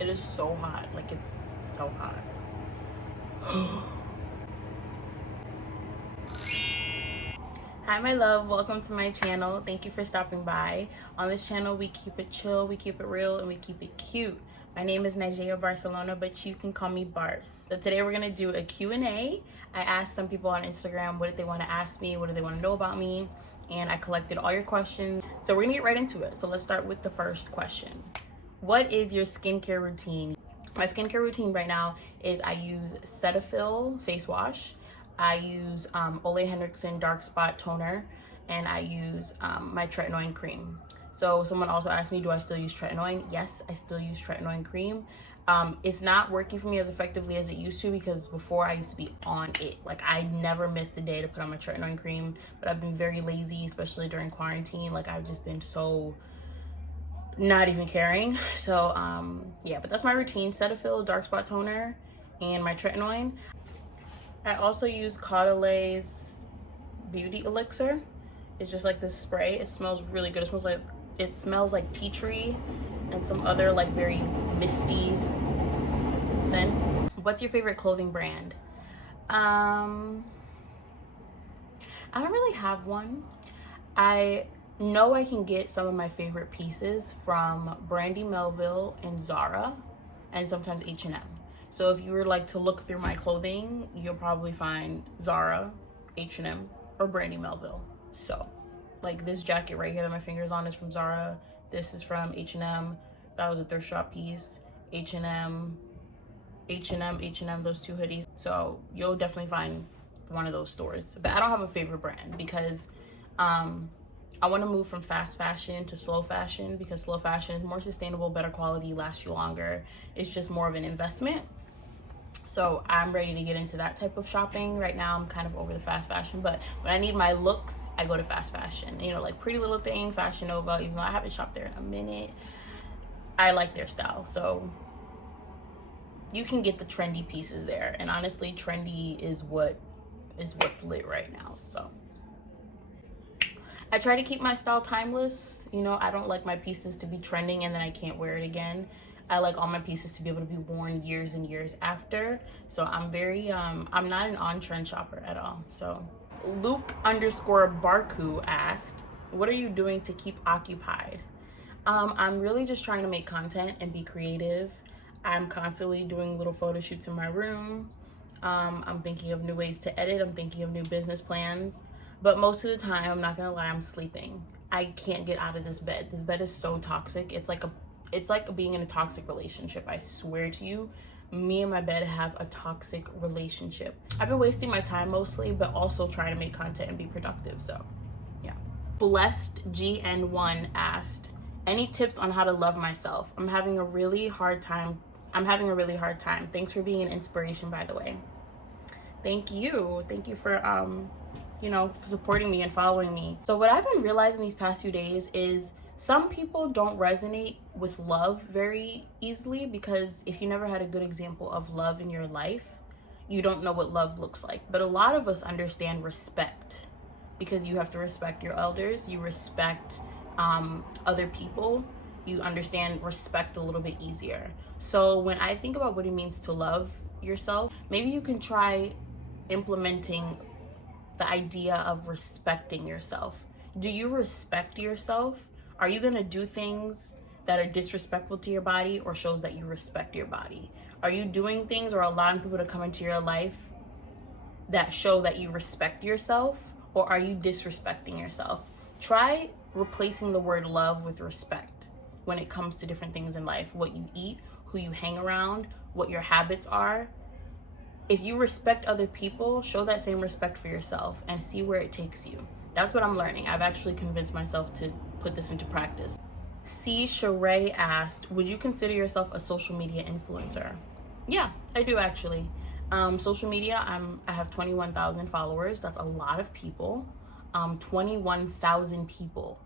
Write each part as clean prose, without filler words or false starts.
It is so hot. Like, it's so hot. Hi my love, welcome to my channel. Thank you for stopping by. On this channel we keep it chill, we keep it real, and we keep it cute. My name is Nazhaya Barcelona, but you can call me Bars. So today we're gonna do a Q&A. I asked some people on Instagram what did they want to ask me, what do they want to know about me, and I collected all your questions. So we're gonna get right into it. So let's start with the first question. What is your skincare routine? My skincare routine right now is I use Cetaphil face wash. I use Ole Henriksen Dark Spot Toner, and I use my tretinoin cream. So someone also asked me, do I still use tretinoin? Yes, I still use tretinoin cream. It's not working for me as effectively as it used to, because before I used to be on it. Like, I never missed a day to put on my tretinoin cream, but I've been very lazy, especially during quarantine. Like, I've just been so not even caring. So yeah, but that's my routine: Cetaphil Dark Spot Toner and my tretinoin. I also use Caudalay's Beauty Elixir. It's just like this spray. It smells really good. It smells like tea tree and some other like very misty scents. What's your favorite clothing brand? I don't really have one. I know I can get some of my favorite pieces from Brandy Melville and Zara, and sometimes H&M. So if you were like to look through my clothing, you'll probably find Zara, H&M, or Brandy Melville. So like this jacket right here that my finger's on is from Zara. This is from H&M. That was a thrift shop piece. H&M, those two hoodies. So you'll definitely find one of those stores. But I don't have a favorite brand, because I want to move from fast fashion to slow fashion, because slow fashion is more sustainable, better quality, lasts you longer. It's just more of an investment. So I'm ready to get into that type of shopping. Right now I'm kind of over the fast fashion, but when I need my looks, I go to fast fashion. You know, like Pretty Little Thing, Fashion Nova, even though I haven't shopped there in a minute, I like their style. So you can get the trendy pieces there. And honestly, trendy is what's lit right now. So I try to keep my style timeless. You know, I don't like my pieces to be trending and then I can't wear it again. I like all my pieces to be able to be worn years and years after. So I'm very, I'm not an on-trend shopper at all. So Luke_Barku asked, what are you doing to keep occupied? I'm really just trying to make content and be creative. I'm constantly doing little photo shoots in my room. I'm thinking of new ways to edit. I'm thinking of new business plans. But most of the time, I'm not gonna lie, I'm sleeping. I can't get out of this bed. This bed is so toxic. It's like being in a toxic relationship. I swear to you, me and my bed have a toxic relationship. I've been wasting my time mostly, but also trying to make content and be productive. So yeah. Blessed GN1 asked, any tips on how to love myself? I'm having a really hard time. Thanks for being an inspiration, by the way. Thank you for you know, supporting me and following me. So what I've been realizing these past few days is some people don't resonate with love very easily, because if you never had a good example of love in your life, you don't know what love looks like. But a lot of us understand respect, because you have to respect your elders, you respect other people, you understand respect a little bit easier. So when I think about what it means to love yourself, maybe you can try implementing the idea of respecting yourself. Do you respect yourself? Are you gonna do things that are disrespectful to your body or shows that you respect your body? Are you doing things or allowing people to come into your life that show that you respect yourself, or are you disrespecting yourself? Try replacing the word love with respect when it comes to different things in life. What you eat, who you hang around, what your habits are. If you respect other people, show that same respect for yourself and see where it takes you. That's what I'm learning. I've actually convinced myself to put this into practice. C. Sheree asked, would you consider yourself a social media influencer? Yeah, I do actually. Social media, I have 21,000 followers. That's a lot of people. 21,000 people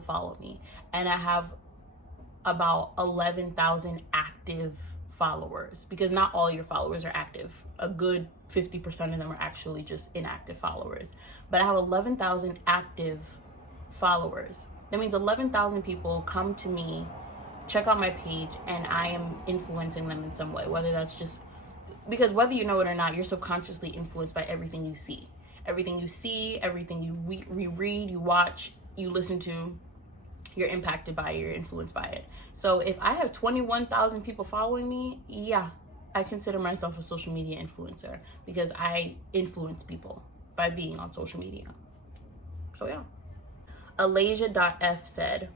follow me. And I have about 11,000 active followers, because not all your followers are active. A good 50% of them are actually just inactive followers. But I have 11,000 active followers. That means 11,000 people come to me check out my page and I am influencing them in some way, whether that's just because whether you know it or not, you're subconsciously influenced by everything you see. Everything you see, everything you read, you watch, you listen to, you're impacted by it, you're influenced by it. So if I have 21,000 people following me, yeah, I consider myself a social media influencer because I influence people by being on social media. So yeah. Alasia.f said,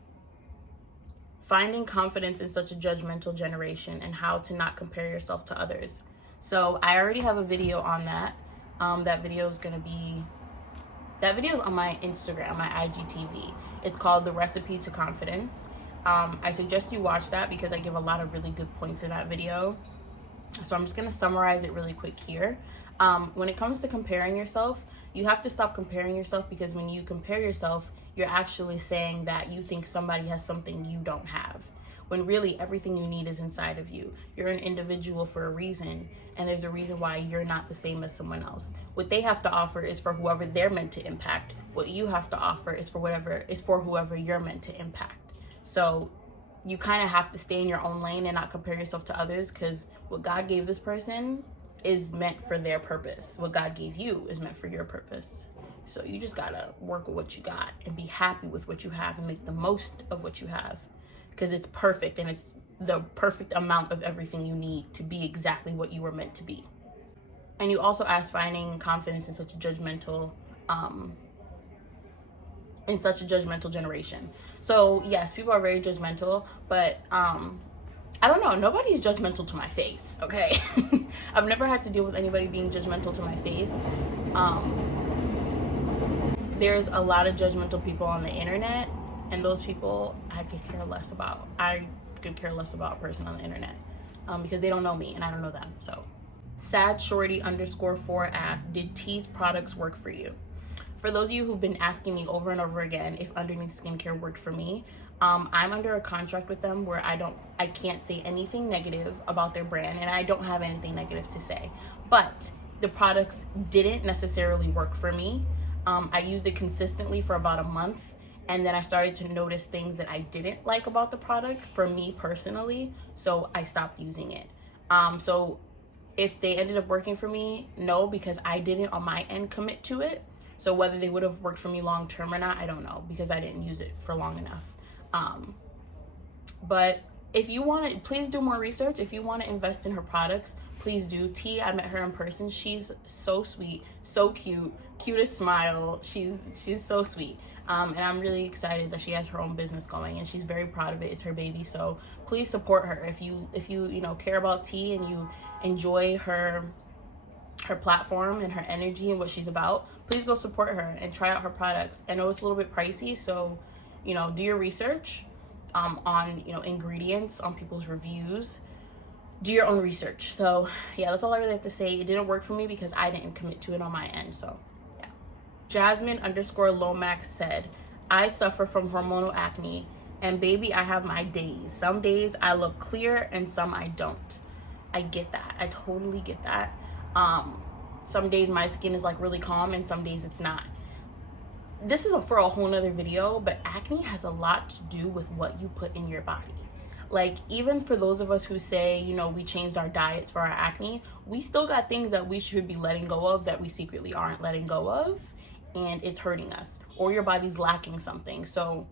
finding confidence in such a judgmental generation and how to not compare yourself to others. So I already have a video on that. That video is on my Instagram, my IGTV. It's called The Recipe to Confidence. I suggest you watch that because I give a lot of really good points in that video. So I'm just gonna summarize it really quick here. When it comes to comparing yourself, you have to stop comparing yourself, because when you compare yourself, you're actually saying that you think somebody has something you don't have, when really everything you need is inside of you. You're an individual for a reason, and there's a reason why you're not the same as someone else. What they have to offer is for whoever they're meant to impact. What you have to offer is for whoever you're meant to impact. So you kind of have to stay in your own lane and not compare yourself to others, because what God gave this person is meant for their purpose. What God gave you is meant for your purpose. So you just gotta work with what you got and be happy with what you have and make the most of what you have, because it's perfect and it's the perfect amount of everything you need to be exactly what you were meant to be. And you also asked, finding confidence in such a judgmental generation. So yes, people are very judgmental, but I don't know, nobody's judgmental to my face, okay? I've never had to deal with anybody being judgmental to my face. There's a lot of judgmental people on the internet, and those people I could care less about. I could care less about a person on the internet because they don't know me and I don't know them. So sadshorty_4 asked, did T's products work for you? For those of you who've been asking me over and over again if Underneath Skincare worked for me, I'm under a contract with them where I can't say anything negative about their brand, and I don't have anything negative to say. But the products didn't necessarily work for me. I used it consistently for about a month, and then I started to notice things that I didn't like about the product for me personally, so I stopped using it. So if they ended up working for me, no, because I didn't on my end commit to it. So whether they would have worked for me long term or not, I don't know, because I didn't use it for long enough. But if you want to, please do more research. If you want to invest in her products, please do. T, I met her in person. She's so sweet, so cute, cutest smile. She's so sweet. And I'm really excited that she has her own business going, and she's very proud of it. It's her baby. So please support her. If you care about T and you enjoy her platform and her energy and what she's about, please go support her and try out her products. I know it's a little bit pricey, so do your research on ingredients, on people's reviews. Do your own research. So yeah, that's all I really have to say. It didn't work for me because I didn't commit to it on my end. So yeah. Jasmine_Lomax said, I suffer from hormonal acne, and baby, I have my days. Some days I look clear and some I don't. I get that. I totally get that. Some days my skin is like really calm and some days it's not. This is for a whole nother video, but acne has a lot to do with what you put in your body. Like, even for those of us who say, we changed our diets for our acne, we still got things that we should be letting go of that we secretly aren't letting go of, and it's hurting us, or your body's lacking something. So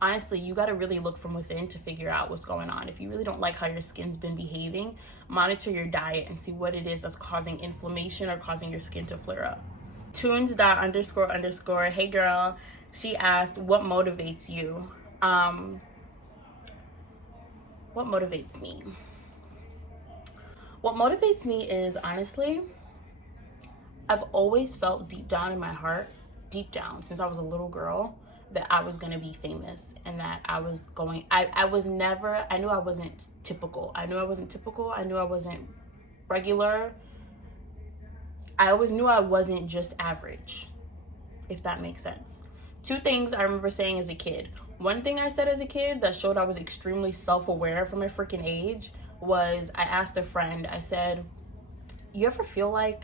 honestly, you got to really look from within to figure out what's going on. If you really don't like how your skin's been behaving, monitor your diet and see what it is that's causing inflammation or causing your skin to flare up. Tunes__, hey girl, she asked, what motivates you? What motivates me? What motivates me is, honestly, I've always felt deep down in my heart, deep down, since I was a little girl, that I was going to be famous, and that I was going, I knew I wasn't typical. I knew I wasn't regular. I always knew I wasn't just average, if that makes sense. Two things I remember saying as a kid. One thing I said as a kid that showed I was extremely self-aware for my freaking age was, I asked a friend, I said, you ever feel like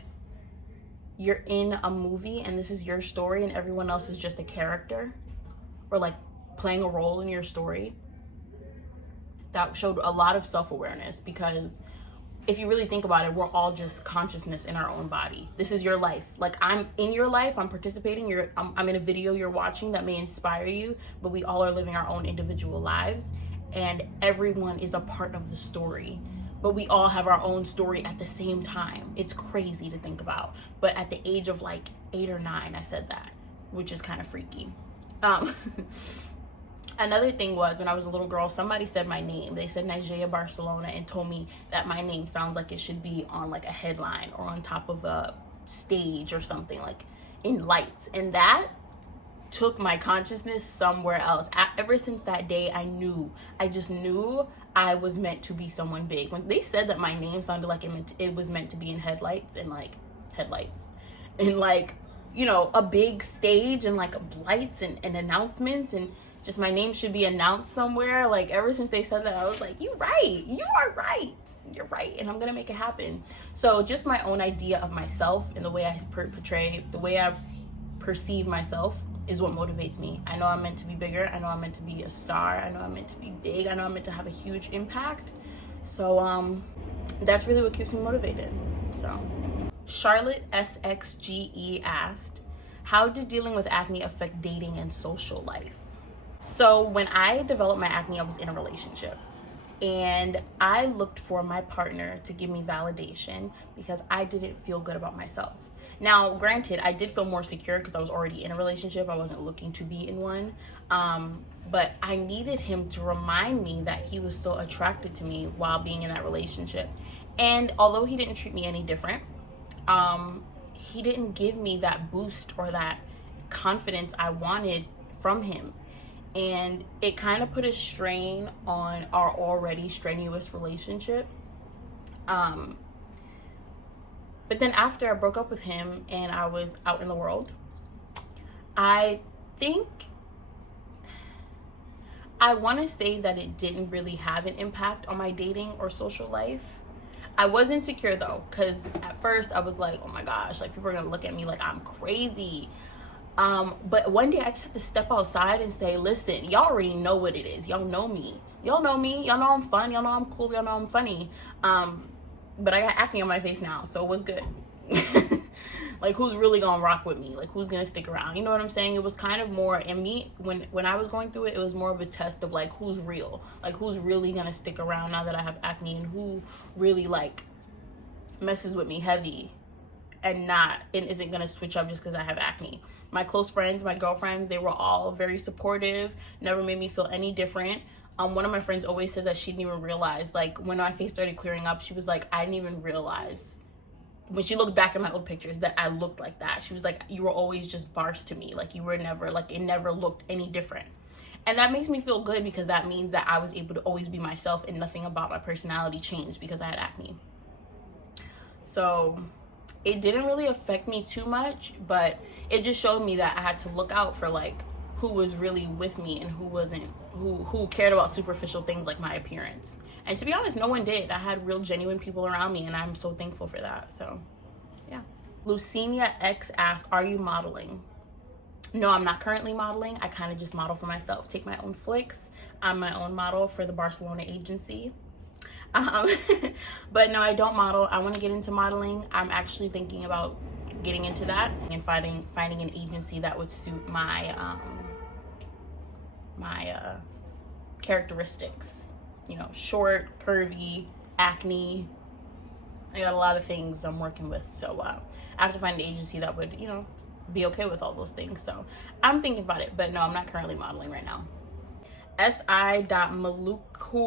you're in a movie and this is your story and everyone else is just a character, or like playing a role in your story? that showed a lot of self-awareness, because if you really think about it, we're all just consciousness in our own body. This is your life. Like, I'm in your life, I'm participating, I'm in a video you're watching that may inspire you, but we all are living our own individual lives, and everyone is a part of the story. But we all have our own story at the same time. It's crazy to think about. But at the age of like 8 or 9, I said that, which is kind of freaky. Another thing was, when I was a little girl, somebody said my name. They said Nazhaya Barcelona, and told me that my name sounds like it should be on like a headline or on top of a stage or something, like in lights. And that took my consciousness somewhere else. Ever since that day, I just knew I was meant to be someone big. When they said that my name sounded like it was meant to be in headlights, and like, you know, a big stage, and like lights and announcements, and just my name should be announced somewhere. Like, ever since they said that, I was like, you're right. You are right. You're right. And I'm going to make it happen. So just my own idea of myself and the way I portray, the way I perceive myself is what motivates me. I know I'm meant to be bigger. I know I'm meant to be a star. I know I'm meant to be big. I know I'm meant to have a huge impact. So that's really what keeps me motivated. So Charlotte SXGE asked, how did dealing with acne affect dating and social life? So when I developed my acne, I was in a relationship, and I looked for my partner to give me validation because I didn't feel good about myself. Now, granted, I did feel more secure because I was already in a relationship. I wasn't looking to be in one. But I needed him to remind me that he was still attracted to me while being in that relationship. And although he didn't treat me any different, he didn't give me that boost or that confidence I wanted from him. And it kind of put a strain on our already strenuous relationship. But then after I broke up with him and I was out in the world, I think I want to say that it didn't really have an impact on my dating or social life. I was insecure though, because at first I was like, oh my gosh, like people are gonna look at me like I'm crazy. But one day I just had to step outside and say, listen, y'all already know what it is. Y'all know me. Y'all know me. Y'all know I'm fun. Y'all know I'm cool. Y'all know I'm funny. But I got acne on my face now, so what's good? Like, who's really gonna rock with me? Like, who's gonna stick around? You know what I'm saying? It was kind of more, and me, when I was going through it, it was more of a test of like, who's real? Like, who's really gonna stick around now that I have acne, and who really like messes with me heavy and isn't gonna switch up just because I have acne. My close friends, my girlfriends, they were all very supportive, never made me feel any different. One of my friends always said that she didn't even realize, like, when my face started clearing up, she was like, I didn't even realize, when she looked back at my old pictures, that I looked like that. She was like, you were always just bars to me. Like, you were never, like, it never looked any different. And that makes me feel good, because that means that I was able to always be myself and nothing about my personality changed because I had acne. So it didn't really affect me too much, but it just showed me that I had to look out for like who was really with me and who wasn't, who cared about superficial things like my appearance. And to be honest, no one did. I had real genuine people around me, and I'm so thankful for that. So yeah. Lucenia X asked, are you modeling? No, I'm not currently modeling. I kind of just model for myself, take my own flicks. I'm my own model for the Barcelona agency. But no, I don't model. I want to get into modeling. I'm actually thinking about getting into that and finding an agency that would suit my characteristics. You know, short, curvy, acne. I got a lot of things I'm working with, so I have to find an agency that would, you know, be okay with all those things. So I'm thinking about it, but no, I'm not currently modeling right now. Si.malokli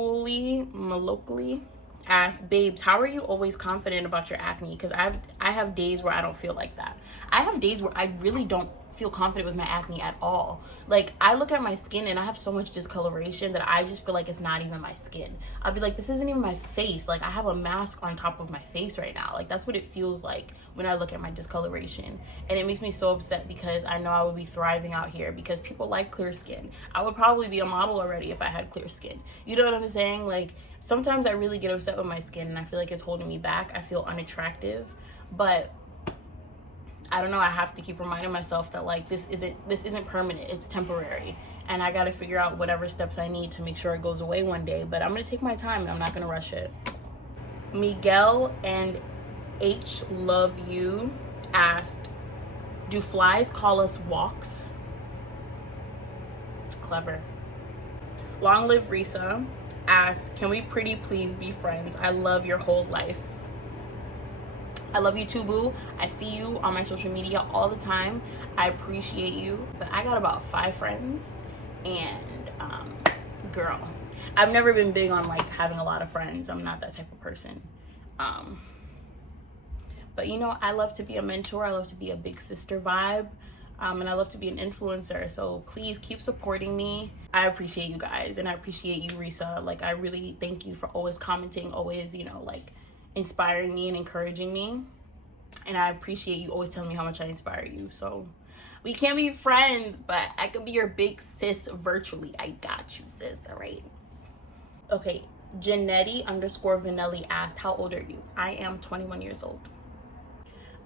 asked, babes, how are you always confident about your acne? Because I have days where I don't feel like that. I have days where I really don't feel confident with my acne at all. Like, I look at my skin and I have so much discoloration that I just feel like it's not even my skin. I'll be like, this isn't even my face. Like, I have a mask on top of my face right now. Like, that's what it feels like when I look at my discoloration. And it makes me so upset, because I know I would be thriving out here because people like clear skin. I would probably be a model already if I had clear skin. You know what I'm saying? Like, sometimes I really get upset with my skin and I feel like it's holding me back. I feel unattractive, but I don't know, I have to keep reminding myself that like this isn't permanent, it's temporary. and I gotta figure out whatever steps I need to make sure it goes away one day. But I'm gonna take my time and I'm not gonna rush it. Miguel and H Love You asked, do flies call us walks? Clever. Long Live Risa asked, can we pretty please be friends? I love your whole life. I love you too, boo. I see you on my social media all the time. I appreciate you, but I got about 5 friends, and girl, I've never been big on like having a lot of friends. I'm not that type of person. But you know, I love to be a mentor. I love to be a big sister vibe. And I love to be an influencer. So please keep supporting me. I appreciate you guys, and I appreciate you, Risa. Like, I really thank you for always commenting, always, you know, like inspiring me and encouraging me. And I appreciate you always telling me how much I inspire you. So we can't be friends, but I could be your big sis virtually. I got you, sis. All right. Okay. Janetti_Vanelli asked, how old are you? I am 21 years old.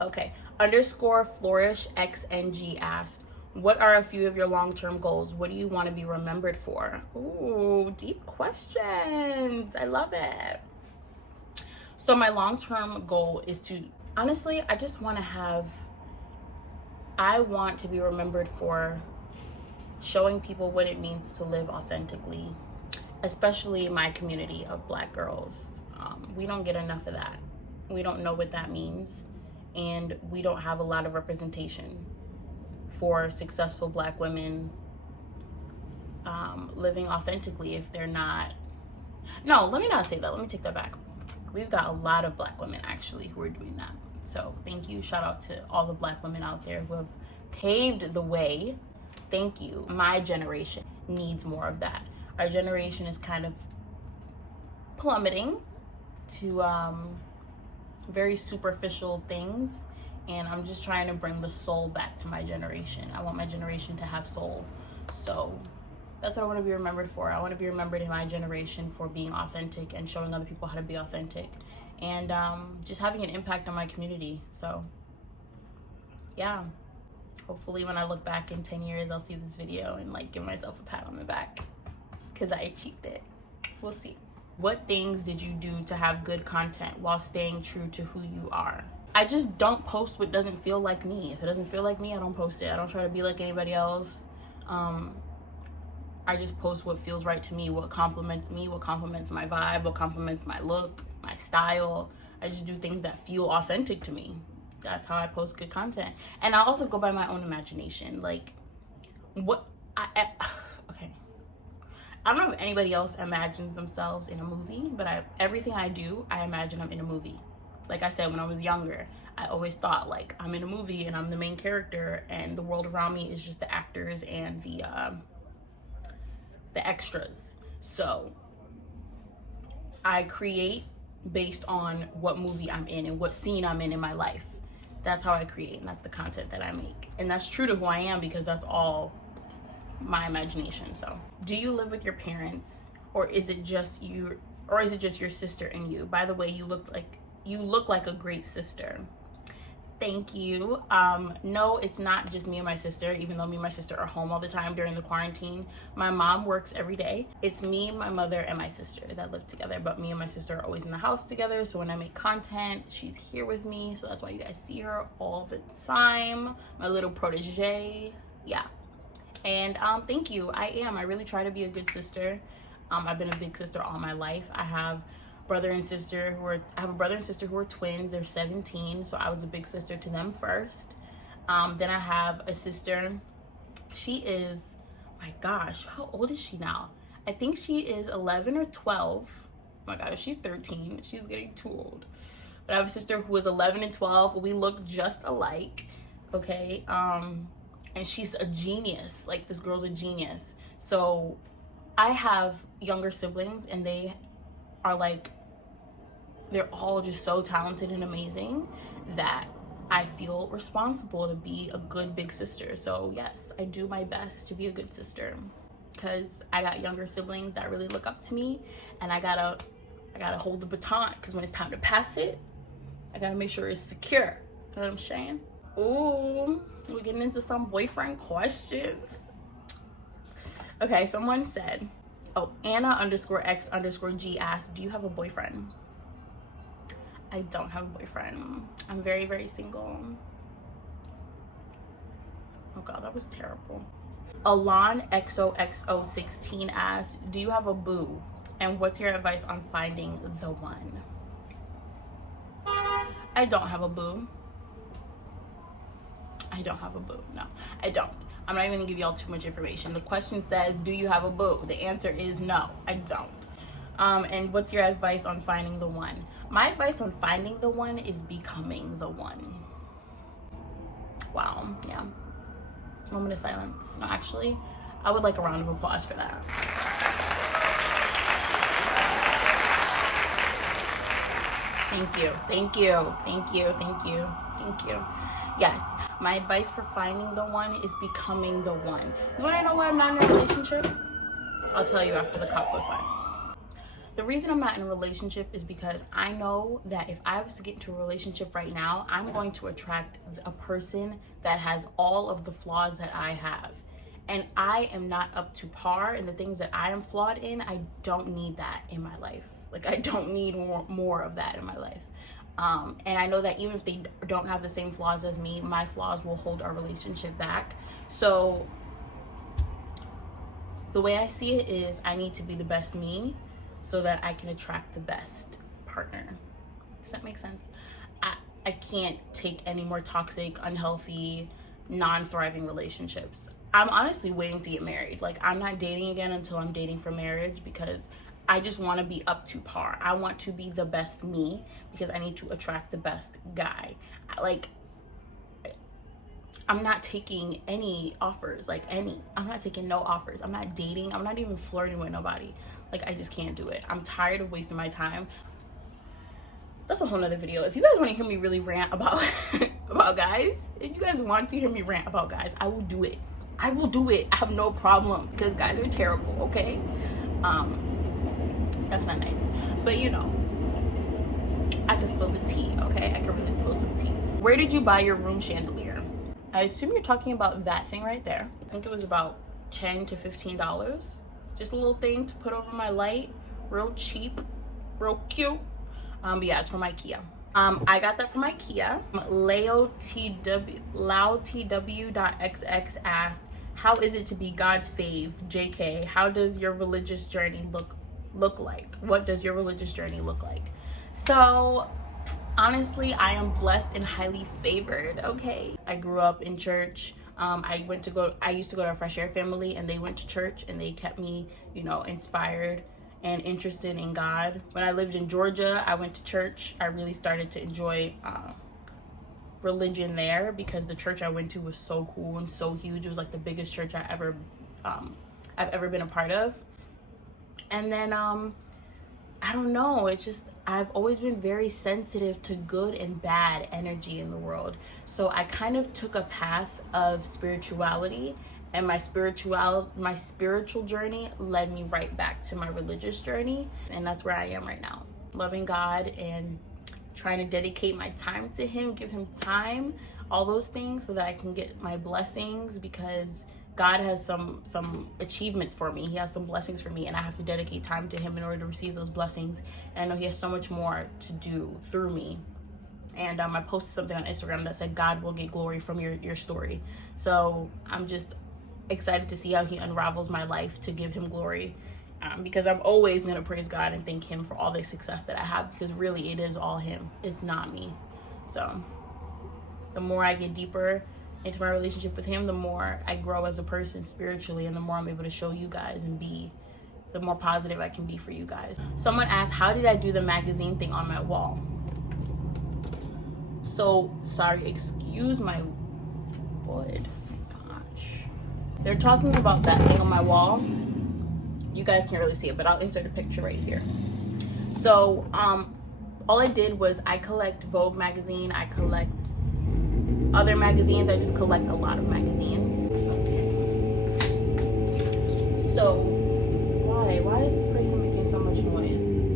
Okay. _Flourish XNG asked, what are a few of your long-term goals? What do you want to be remembered for? Ooh, deep questions. I love it. So my long-term goal is to, honestly, I want to be remembered for showing people what it means to live authentically, especially my community of Black girls. We don't get enough of that. We don't know what that means, and we don't have a lot of representation for successful Black women living authentically if they're not. No, let me not say that. Let me take that back. We've got a lot of Black women actually who are doing that. So thank you. Shout out to all the Black women out there who have paved the way. Thank you. My generation needs more of that. Our generation is kind of plummeting to very superficial things, and I'm just trying to bring the soul back to my generation. I want my generation to have soul. So that's what I want to be remembered for. I want to be remembered in my generation for being authentic and showing other people how to be authentic, and just having an impact on my community. So yeah, hopefully when I look back in 10 years, I'll see this video and like give myself a pat on the back because I achieved it. We'll see. What things did you do to have good content while staying true to who you are? I just don't post what doesn't feel like me. If it doesn't feel like me, I don't post it. I don't try to be like anybody else. I just post what feels right to me, what compliments me, what compliments my vibe, what compliments my look, my style. I just do things that feel authentic to me. That's how I post good content. And I also go by my own imagination. Like, okay. I don't know if anybody else imagines themselves in a movie, but everything I do, I imagine I'm in a movie. Like I said, when I was younger, I always thought like I'm in a movie and I'm the main character, and the world around me is just the actors and the extras. So I create based on what movie I'm in and what scene I'm in my life. That's how I create, and that's the content that I make. And that's true to who I am because that's all my imagination. So do you live with your parents, or is it just you, or is it just your sister and you? By the way, you look like a great sister. Thank you. No, it's not just me and my sister, even though me and my sister are home all the time during the quarantine. My mom works every day. It's me, my mother, and my sister that live together, but me and my sister are always in the house together. So when I make content, she's here with me. So that's why you guys see her all the time. My little protege. Yeah. And thank you. I really try to be a good sister. I've been a big sister all my life. I have a brother and sister who are twins. They're 17, so I was a big sister to them first. Then I have a sister. She is, my gosh, how old is she now? I think she is 11 or 12. Oh my god, if she's 13, she's getting too old. But I have a sister who is 11 and 12. We look just alike. Okay. And she's a genius. Like, this girl's a genius. So I have younger siblings, and they are like, they're all just so talented and amazing that I feel responsible to be a good big sister. So yes, I do my best to be a good sister because I got younger siblings that really look up to me, and I gotta hold the baton, because when it's time to pass it, I gotta make sure it's secure. You know what I'm saying? Ooh, we're getting into some boyfriend questions. Okay, someone said, oh, Anna_X_G asked, do you have a boyfriend? I don't have a boyfriend. I'm very, very single. Oh God, that was terrible. Alon XOXO16 asked, do you have a boo? And what's your advice on finding the one? I don't have a boo. I don't have a boo. No, I don't. I'm not even gonna give y'all too much information. The question says, do you have a boo? The answer is no, I don't. And what's your advice on finding the one? My advice on finding the one is becoming the one. Wow, yeah. Moment of silence. No, actually, I would like a round of applause for that. Thank you, thank you, thank you, thank you, thank you. Yes, my advice for finding the one is becoming the one. You wanna know why I'm not in a relationship? I'll tell you after the cop goes by. The reason I'm not in a relationship is because I know that if I was to get into a relationship right now, I'm going to attract a person that has all of the flaws that I have. And I am not up to par in the things that I am flawed in. I don't need that in my life. Like, I don't need more of that in my life. And I know that even if they don't have the same flaws as me, my flaws will hold our relationship back. So the way I see it is I need to be the best me so that I can attract the best partner. Does that make sense? I can't take any more toxic, unhealthy, non-thriving relationships. I'm honestly waiting to get married. Like, I'm not dating again until I'm dating for marriage because I just want to be up to par. I want to be the best me because I need to attract the best guy. I'm not taking any offers, I'm not taking no offers. I'm not dating. I'm not even flirting with nobody. Like, I just can't do it. I'm tired of wasting my time. That's a whole nother video. If you guys want to hear me really rant about about guys, if you guys want to hear me rant about guys, I will do it. I will do it. I have no problem because guys are terrible, okay? That's not nice. But you know, I can spill the tea, okay? I can really spill some tea. Where did you buy your room chandelier? I assume you're talking about that thing right there. I think it was about $10 to $15. Just a little thing to put over my light. Real cheap, real cute. But yeah, it's from IKEA. I got that from IKEA. LaoTW.xx asked, how is it to be God's fave? JK, how does your religious journey look like? What does your religious journey look like? So honestly, I am blessed and highly favored, okay? I grew up in church. I used to go to a Fresh Air family, and they went to church, and they kept me, you know, inspired and interested in God. When I lived in Georgia, I went to church. I really started to enjoy religion there because the church I went to was so cool and so huge. It was like the biggest church I've ever been a part of. And then I don't know, it's just, I've always been very sensitive to good and bad energy in the world. So I kind of took a path of spirituality, and my spiritual journey led me right back to my religious journey. And that's where I am right now, loving God and trying to dedicate my time to him, give him time, all those things, so that I can get my blessings, because God has some achievements for me. He has some blessings for me, and I have to dedicate time to him in order to receive those blessings. And I know he has so much more to do through me. And I posted something on Instagram that said, God will get glory from your story. So I'm just excited to see how he unravels my life to give him glory. Because I'm always going to praise God and thank him for all the success that I have, because really it is all him. It's not me. So the more I get deeper into my relationship with him, the more I grow as a person spiritually, and the more I'm able to show you guys and be, the more positive I can be for you guys. Someone asked, how did I do the magazine thing on my wall? So, sorry, excuse my wood. They're talking about that thing on my wall. You guys can't really see it, but I'll insert a picture right here. So all I did was I collect Vogue magazine, I collect other magazines, I just collect a lot of magazines. Okay. So why is this person making so much noise?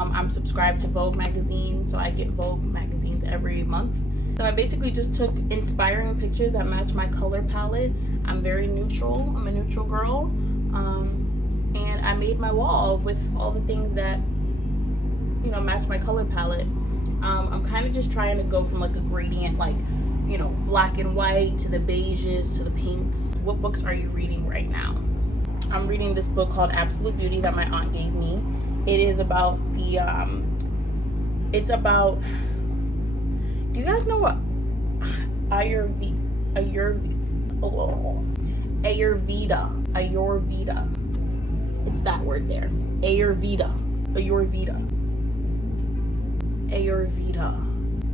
I'm subscribed to Vogue magazine, so I get Vogue magazines every month. So I basically just took inspiring pictures that match my color palette. I'm very neutral. I'm a neutral girl. And I made my wall with all the things that, you know, match my color palette. I'm kind of just trying to go from like a gradient, like, you know, black and white to the beiges to the pinks. What books are you reading right now? I'm reading this book called Absolute Beauty that my aunt gave me. It is about the do you guys know what Ayurveda, it's that word there, Ayurveda.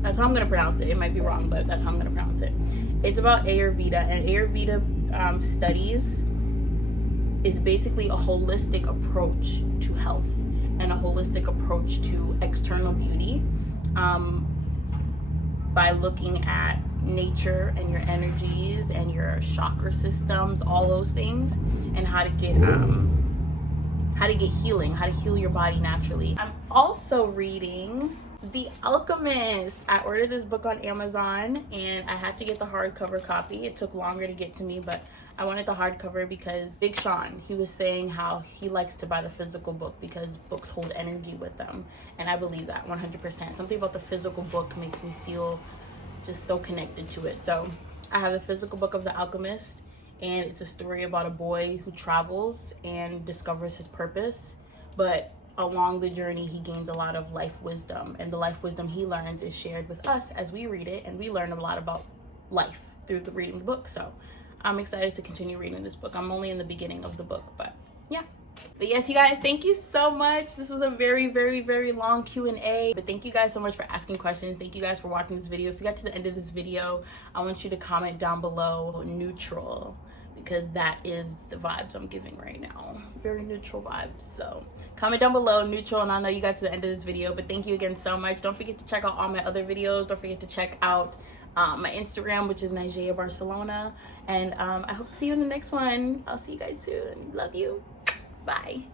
That's how I'm gonna pronounce it. It might be wrong, but that's how I'm gonna pronounce it. It's about Ayurveda, and Ayurveda studies is basically a holistic approach to health and a holistic approach to external beauty, by looking at nature and your energies and your chakra systems, all those things, and how to get healing, how to heal your body naturally. I'm also reading The Alchemist. I ordered this book on Amazon and I had to get the hardcover copy. It took longer to get to me, but I wanted the hardcover because Big Sean, he was saying how he likes to buy the physical book because books hold energy with them. And I believe that 100%. Something about the physical book makes me feel just so connected to it. So I have the physical book of The Alchemist, and it's a story about a boy who travels and discovers his purpose, but along the journey he gains a lot of life wisdom, and the life wisdom he learns is shared with us as we read it, and we learn a lot about life through reading the book. So I'm excited to continue reading this book. I'm only in the beginning of the book, but yeah. But yes, you guys, thank you so much. This was a very, very, very long Q&A, but thank you guys so much for asking questions. Thank you guys for watching this video. If you got to the end of this video, I want you to comment down below neutral, because that is the vibes I'm giving right now. Very neutral vibes. So comment down below neutral, and I know you got to the end of this video, but thank you again so much. Don't forget to check out all my other videos. Don't forget to check out my Instagram, which is Nazhaya Barcelona, and I hope to see you in the next one. I'll see you guys soon. Love you. Bye.